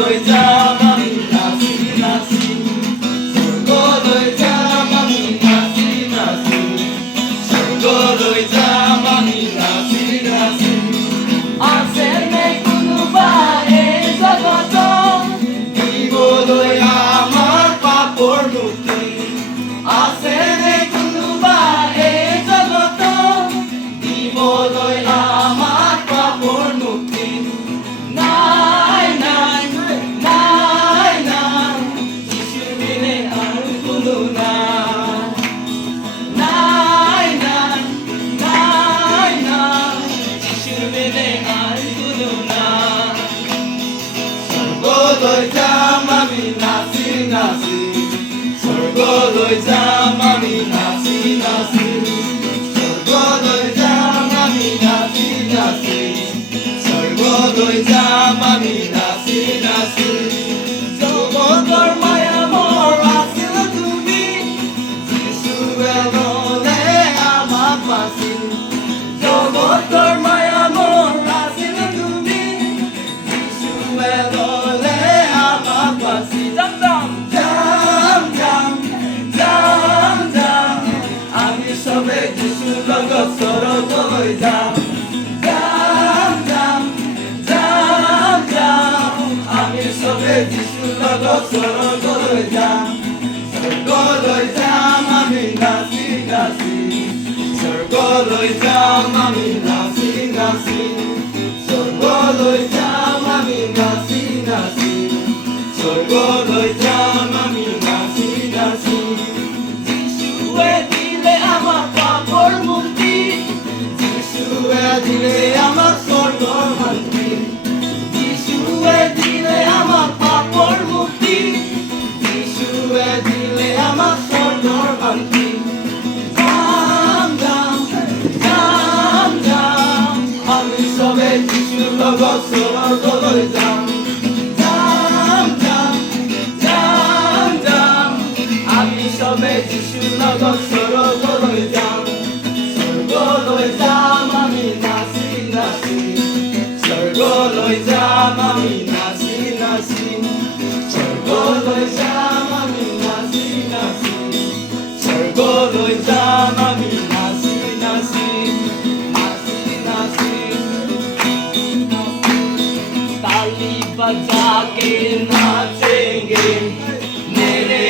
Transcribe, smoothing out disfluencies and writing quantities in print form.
স্বর্গলৈ যাম আমি নাচি নাচি, স্বর্গলৈ যাম আমি নাচি নাচি, স্বর্গলৈ যাম আমি নাচি নাচি। আছেনে কোনোবা এই জগতত দিবলৈ আমাক পাপৰ মুক্তি? আছেনে কোনোবা এই জগতত দিবলৈ আমাক পাপৰ মুক্তি? নাই নাই নাই নাই, যিশু বিনে আৰু কোনো নাই। নাই নাই নাই নাই, যিশু বিনে আৰু কোনো নাই। স্বৰ্গলৈ যাম আমি নাচি নাচি, স্বৰ্গলৈ যাম আমি নাচি নাচি, স্বৰ্গলৈ যাম আমি নাচি নাচি, স্বৰ্গলৈ যাম আমি নাচি নাচি। জগতৰ মায়া মোৰ আছিল তুমি, যিশুৱে ল'লে আমাক বাচি। জগতৰ মায়া মোৰ আছিল তুমি, যিশুৱে ল'লে আমাক বাচি। যাম যাম যাম যাম যাম, আমি চবে যিশুৰ লগত স্বৰ্গলৈ যাম। যাম যাম যাম যাম, আমি চবে যিশুৰ লগত স্বৰ্গলৈ যাম। স্বৰ্গলৈ যাম আমি নাচি নাচি, স্বৰ্গলৈ যাম আমি নাচি নাচি, স্বৰ্গলৈ যাম আমি নাচি নাচি, স্বৰ্গলৈ যাম আমি নাচি নাচি। যিশুৱে দিলে আমাক পাপৰ মুক্তি, যিশুৱে দিলে আমাক স্বৰ্গৰ শান্তি, যিশুৱে দিলে আমাক পাপৰ মুক্তি, যিশুৱে দিলে আমাক স্বৰ্গৰ শান্তি। যাম যাম যাম যাম, আমি চবে যিশুৰ লগত স্বৰ্গলৈ যাম। যাম যাম যাম যাম, আমি চবে যিশুৰ লগত স্বৰ্গলৈ যাম। স্বৰ্গলৈ যাম আমি নাচি নাচি, স্বৰ্গলৈ যাম আমি নাচি নাচি, স্বৰ্গলৈ যাম আমি নাচি নাচি, স্বৰ্গলৈ যাম আমি নাচি নাচি, নাচি নাচি। ताली बजा के नाचेंगे मेरे